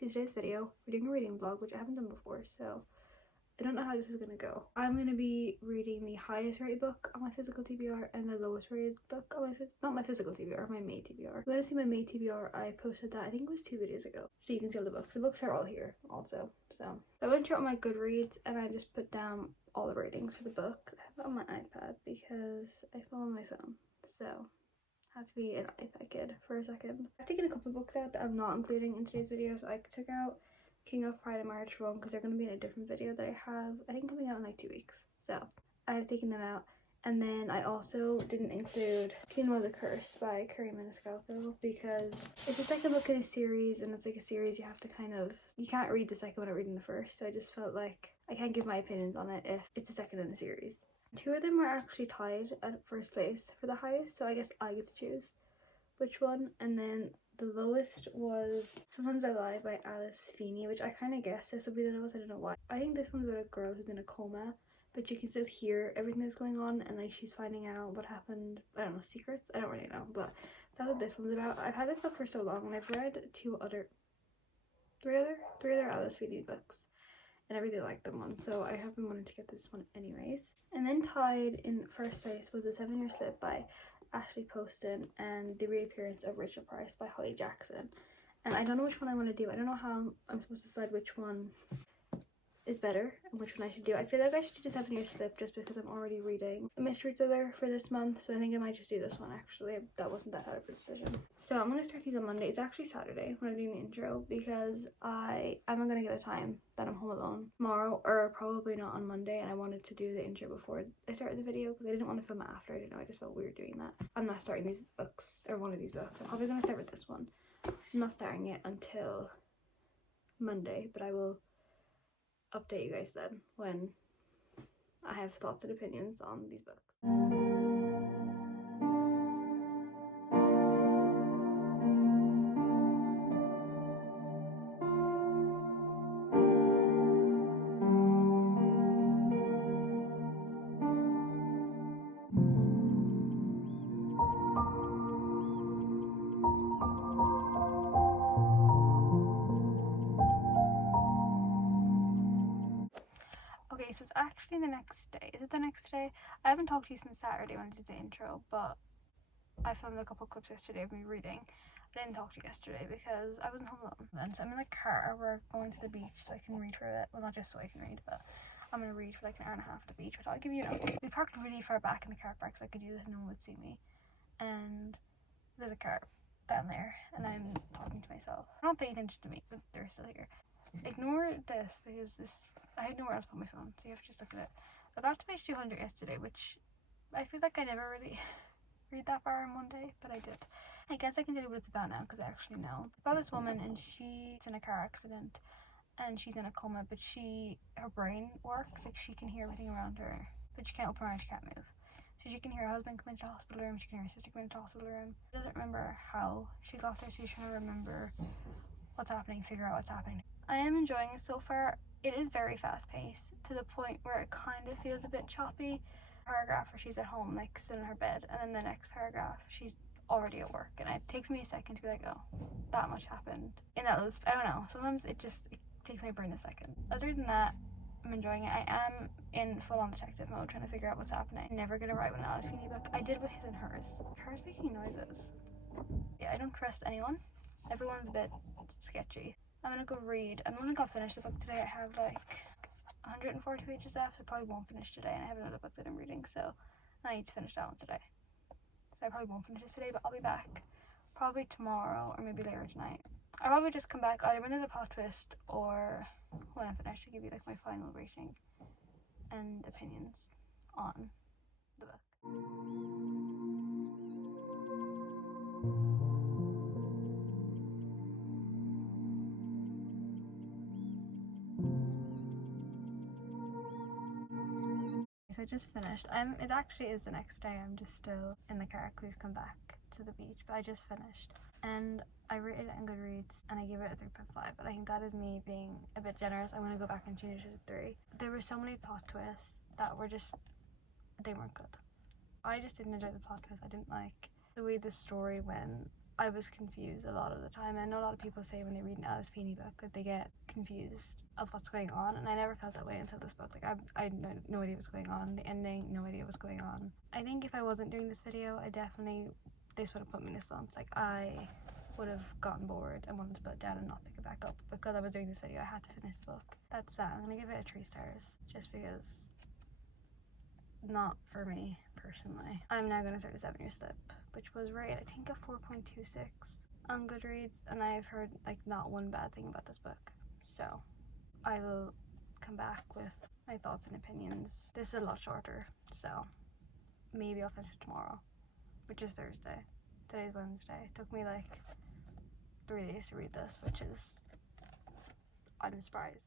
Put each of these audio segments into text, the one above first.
to today's video. We're doing a reading vlog, which I haven't done before, so I don't know how this is gonna go. I'm gonna be reading the highest rated book on my physical TBR and the lowest rated book on my not my physical TBR, my May TBR. If you want to see my May TBR, I posted that, I think it was 2 videos ago, so you can see all the books. The books are all here also. So I went through all my Goodreads and I just put down all the ratings for the book. I have it on my iPad because I fell on my phone, so I have to be an iPad kid for a second. I've taken a couple of books out that I'm not including in today's video. So I took out King of Pride and March Rome because they're going to be in a different video that I have, I think, coming out in like 2 weeks. So I have taken them out. And then I also didn't include Kingdom the Curse by Carrie Maniscalco because it's the second book in a series, and it's like a series you have to kind of, you can't read the second without reading the first. So I just felt like I can't give my opinions on it if it's the second in the series. 2 of them were actually tied at first place for the highest, so I guess I get to choose which one. And then the lowest was Sometimes I Lie by Alice Feeney, which I kind of guessed this would be the lowest. I don't know why. I think this one's about a girl who's in a coma, but you can still hear everything that's going on, and like she's finding out what happened. I don't know, secrets? I don't really know, but that's what this one's about. I've had this book for so long, and I've read three other Alice Feeney books, and I really like them ones, so I have been wanting to get this one anyways. And then tied in first place was The 7-Year Slip by Ashley Poston and The Reappearance of Rachel Price by Holly Jackson. And I don't know which one I want to do. I don't know how I'm supposed to decide which one is better and which one I should do. I feel like I should do The 7-Year Slip just because I'm already reading the mystery thriller for this month, so I think I might just do this one actually. That wasn't that hard of a decision. So I'm going to start these on Monday. It's actually Saturday when I'm doing the intro because I'm not going to get a time that I'm home alone tomorrow, or probably not on Monday, and I wanted to do the intro before I started the video because I didn't want to film it after. I didn't know, I just felt weird doing that. I'm not starting these books, or one of these books. I'm probably going to start with this one. I'm not starting it until Monday, but I will update you guys then when I have thoughts and opinions on these books. Okay, so it's actually the next day. Is it the next day? I haven't talked to you since Saturday when I did the intro, but I filmed a couple clips yesterday of me reading. I didn't talk to you yesterday because I wasn't home alone then. So I'm in the car, we're going to the beach so I can read for it. Well, not just so I can read, but I'm going to read for like an hour and a half at the beach. I thought I'd give you an update. We parked really far back in the car park so I could do this and no one would see me. And there's a car down there and I'm talking to myself. I'm not paying attention to me, but they're still here. Ignore this because I had nowhere else to put my phone, so you have to just look at it. I got to page 200 yesterday, which I feel like I never really read that far in one day, but I did. I guess I can tell you what it's about now because I actually know. It's about this woman, and she's in a car accident and she's in a coma, but her brain works, like she can hear everything around her, but she can't open her eyes, she can't move. So she can hear her husband come into the hospital room, she can hear her sister come into the hospital room. She doesn't remember how she got there, so she's trying to remember what's happening, figure out what's happening. I am enjoying it so far. It is very fast paced to the point where it kind of feels a bit choppy. Paragraph where she's at home, like still in her bed, and then the next paragraph she's already at work, and it takes me a second to be like, oh, that much happened in that little I don't know, sometimes it takes my brain a second. Other than that, I'm enjoying it. I am in full-on detective mode trying to figure out what's happening. I'm never gonna write an Alice Feeney book. I did with his and hers. Hers making noises. Yeah, I don't trust anyone. Everyone's a bit sketchy. I'm gonna go read. I'm gonna go finish the book today. I have like 140 pages left, so I probably won't finish today, and I have another book that I'm reading, so I need to finish that one today. So I probably won't finish this today, but I'll be back probably tomorrow or maybe later tonight. I'll probably just come back either when there's a plot twist or when I'm finished to give you like my final rating and opinions on the book. So I just finished. It actually is the next day. I'm just still in the car because we've come back to the beach, but I just finished. And I rated it on Goodreads and I gave it a 3.5, but I think that is me being a bit generous. I want to go back and change it to 3. There were so many plot twists that they weren't good. I just didn't enjoy the plot twist. I didn't like the way the story went. I was confused a lot of the time. I know a lot of people say when they read an Alice Feeney book that they get confused of what's going on, and I never felt that way until this book. Like I had no idea what's going on. The ending, no idea what's going on. I think if I wasn't doing this video, this would have put me in a slump. Like I would have gotten bored and wanted to put it down and not pick it back up. Because I was doing this video, I had to finish the book. That's that. I'm gonna give it a 3 stars just because not for me personally. I'm now gonna start a 7-year slip, which was rated I think a 4.26 on Goodreads, and I've heard like not one bad thing about this book. So I will come back with my thoughts and opinions. This is a lot shorter, so maybe I'll finish it tomorrow, which is Thursday. Today's Wednesday. It took me like 3 days to read this, which is, I'm surprised.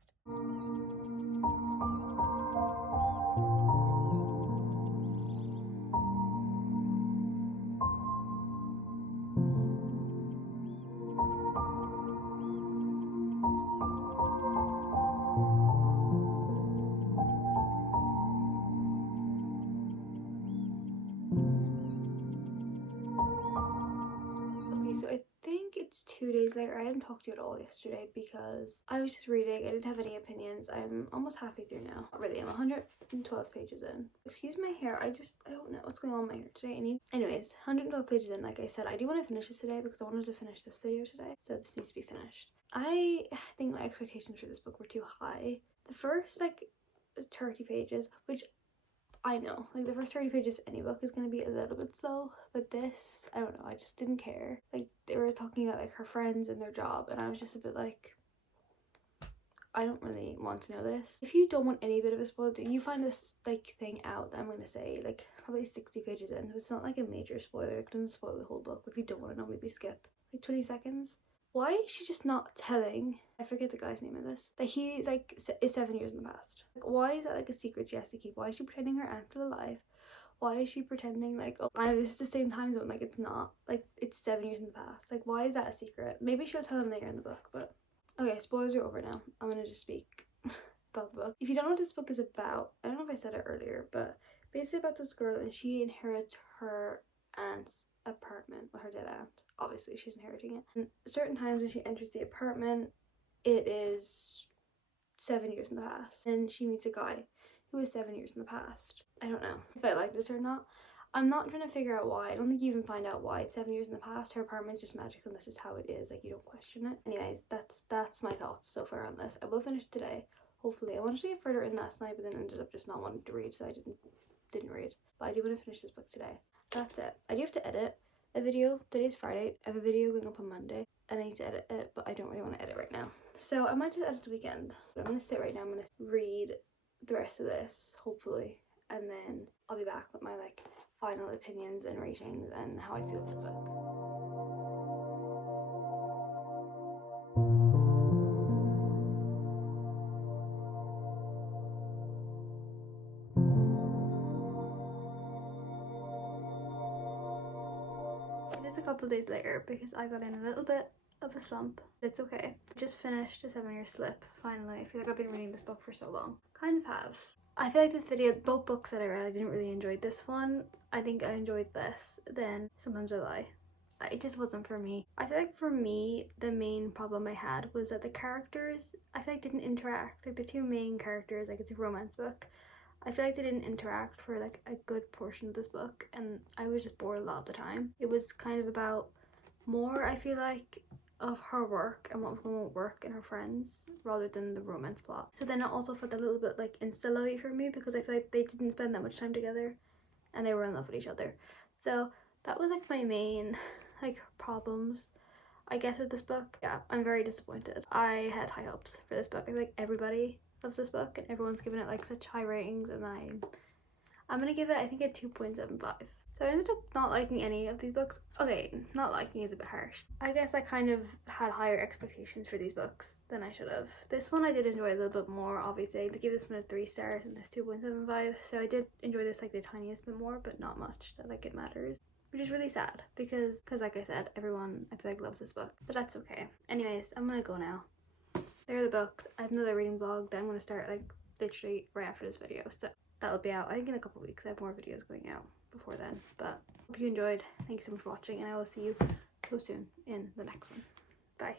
So I think it's 2 days later. I didn't talk to you at all yesterday because I was just reading. I didn't have any opinions. I'm almost halfway through now. Not really, I'm 112 pages in. Excuse my hair, I don't know what's going on with my hair today. Anyways, 112 pages in, like I said, I do want to finish this today because I wanted to finish this video today. So this needs to be finished. I think my expectations for this book were too high. The first like 30 pages, which I know, like the first 30 pages of any book is going to be a little bit slow, but this, I don't know, I just didn't care. Like they were talking about like her friends and their job, and I was just a bit like, I don't really want to know this. If you don't want any bit of a spoiler, you find this like thing out that I'm going to say like probably 60 pages in, so it's not like a major spoiler. It doesn't spoil the whole book. If you don't want to know, maybe skip like 20 seconds. Why is she just not telling, I forget the guy's name in this, that he like is 7 years in the past? Like, why is that like a secret she has to keep? Why is she pretending her aunt's still alive? Why is she pretending like, oh, this is the same time zone? Like it's not, like it's 7 years in the past. Like why is that a secret? Maybe she'll tell him later in the book, but okay, spoilers are over now. I'm gonna just speak about the book. If you don't know what this book is about, I don't know if I said it earlier, but basically about this girl, and she inherits her aunt's apartment, well, her dead aunt. Obviously she's inheriting it, and certain times when she enters the apartment it is 7 years in the past, and she meets a guy who is 7 years in the past. I don't know if I like this or not. I'm not trying to figure out why. I don't think you even find out why it's 7 years in the past. Her apartment is just magical and this is how it is. Like you don't question it. Anyways, that's my thoughts so far on this. I will finish today, hopefully. I wanted to get further in last night, but then ended up just not wanting to read, so I didn't read. But I do want to finish this book today. That's it. I do have to edit a video. Today's Friday. I have a video going up on Monday and I need to edit it, but I don't really want to edit right now. So I might just edit the weekend. But I'm going to sit right now. I'm going to read the rest of this, hopefully, and then I'll be back with my like final opinions and ratings and how I feel about the book. It is a couple days later because I got in a little bit of a slump. It's okay. I just finished a 7-year slip, finally. I feel like I've been reading this book for so long. Kind of have. I feel like this video, both books that I read, I didn't really enjoy. This one, I think I enjoyed less than Sometimes I Lie. It just wasn't for me. I feel like for me, the main problem I had was that the characters, I feel like didn't interact. Like the two main characters, like it's a romance book, I feel like they didn't interact for like a good portion of this book, and I was just bored a lot of the time. It was kind of about more, I feel like, of her work and what was going to work and her friends rather than the romance plot. So then I also felt a little bit like insta-lovey for me because I feel like they didn't spend that much time together and they were in love with each other. So that was like my main like problems, I guess, with this book. Yeah, I'm very disappointed. I had high hopes for this book. I feel like everybody loves this book and everyone's given it like such high ratings, and I'm gonna give it, I think, a 2.75. So I ended up not liking any of these books. Okay, not liking is a bit harsh. I guess I kind of had higher expectations for these books than I should have. This one I did enjoy a little bit more, obviously. I give this one a 3 stars and this 2.75. So I did enjoy this like the tiniest bit more, but not much that like it matters. Which is really sad because like I said, everyone I feel like loves this book, but that's okay. Anyways, I'm gonna go now. There are the books. I have another reading vlog that I'm gonna start like literally right after this video. So that'll be out, I think, in a couple of weeks. I have more videos going out before then, but hope you enjoyed. Thank you so much for watching, and I will see you so soon in the next one. Bye.